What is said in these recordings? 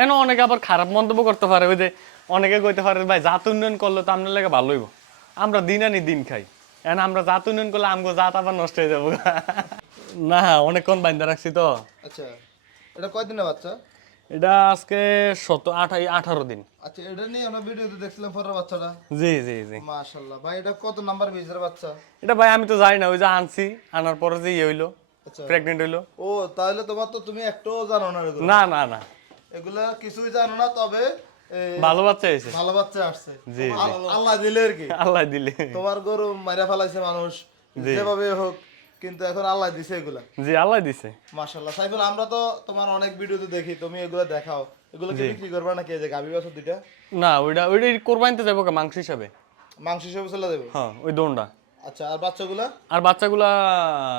N অনেকে আবার খারাপ মন্তব্য করতে পারে, ওই যে অনেকে কইতে পারে ভাই জাত উন্নয়ন করলে তো আপনার লাগে ভালো হইব। আমরা দিন আনি দিন খাই, এখন আমরা জাত উন্নয়ন করলে আমগো জাত আবার নষ্ট হয়ে যাবো। না অনেকক্ষণ বাইন্দা রাখছি তো। আচ্ছা, এটা কয়দিনের বাচ্চা? এটা আজকে 18 দিন। আচ্ছা, এটা নিয়ে আমরা ভিডিওতে দেখছিলাম পরের বাচ্চাটা। জি জি জি। মাশাআল্লাহ ভাই, এটা কত নাম্বার বীজের বাচ্চা? এটা ভাই আমি তো জানি না, ওই যে আনছি, আনার পরে যে ইয়ে হইলো, আচ্ছা, প্রেগনেন্ট হইলো। ও তাহলে তোমার তো তুমি একটুও জানো না এগুলো। না না না, এগুলা কিছুই জানো না, তবে ভালো বাচ্চা হয়েছে। ভালো বাচ্চা আসছে। জি জি, আল্লাহ দিলে আর কি। আল্লাহ দিলে। তোমার গরু মাইরা ফেলাইছে মানুষ যেভাবে হোক, কিন্তু এখন আল্লাহ দিছে এগুলা। জি আল্লাহ দিছে। মাশাআল্লাহ সাইফুল, আমরা তো তোমার অনেক ভিডিওতে দেখি তুমি এগুলা দেখাও, এগুলো কি বিক্রি করবা নাকি? এই যে গাভী বাছুর দুইটা, না ওইটা ওইটা কোরবানিতে যাবো মাংস হিসাবে। মাংস হিসেবে চলে দেবে? হ্যাঁ ওই দোনটা। আচ্ছা, আর বাচ্চাগুলা? আর বাচ্চাগুলা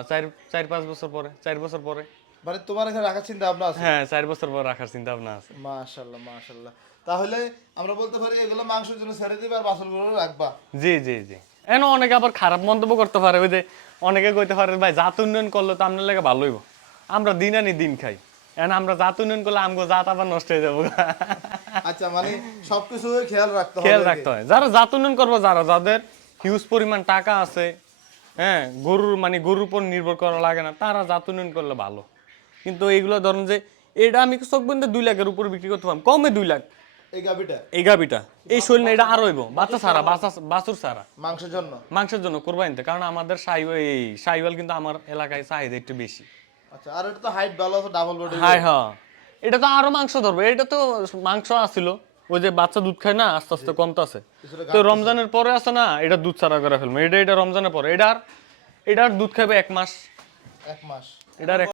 4-5 বছর পরে, 4 বছর পরে। মানে তোমার এখানে রাখার চিন্তা ভাবনা আছে? হ্যাঁ 4 বছর পর রাখার চিন্তা ভাবনা আছে। মাশাআল্লাহ মাশাআল্লাহ, তাহলে আমরা বলতে পারি এগুলো মাংসের জন্য ছেড়ে দিবে আর বাছুরগুলো রাখবা? জি জি জি। এন অনেকে আবার খারাপ মন্তব্য করতে পারে, ওই যে অনেকে কইতে পারে ভাই জাত উন্নয়ন করলে তো আপনার লাগে ভালো হইব। আমরা দিন আনি দিন খাই, এখন আমরা জাত উন্নয়ন করলে আমগো জাত আবার নষ্ট হয়ে যাবো। আচ্ছা, মানে সবকিছু খেয়াল রাখতে হবে। খেয়াল রাখতে হয়, যারা জাত উন্নয়ন করবো, যাদের হিউজ পরিমাণ টাকা আছে, হ্যাঁ গরুর উপর নির্ভর করা লাগে না, তারা জাত উন্নয়ন করলে ভালো। কিন্তু এইগুলো ধরুন যে এটা আমি চোখ বন্ধ 2 লাখের উপর বিক্রি করতে পারবো, কমে 2 লাখ। এই গাবিটা, এই গাবিটা এই শৈল না, এটা আরো হইব বাচ্চা ছাড়া, বাছুর ছাড়া, মাংসের জন্য? মাংসের জন্য কোরবানিতে, কারণ আমাদের শাহিওয়াল কিন্তু আমার এলাকায় চাহিদা একটু বেশি। আচ্ছা, আর এটা তো হাইট ভালো আছে, ডাবল বডি। হ্যাঁ হ্যাঁ, এটা তো আরো মাংস ধরবে, এটা তো মাংস আসছিল, ওই যে বাচ্চা দুধ খায় না, আস্তে আস্তে কমতে আছে। তো রমজানের পরে আছে না, এটা দুধ ছাড়া করে ফেলবো, এটা রমজানের পরে, এটার দুধ খাবে 1 মাস। 1 মাস? এটার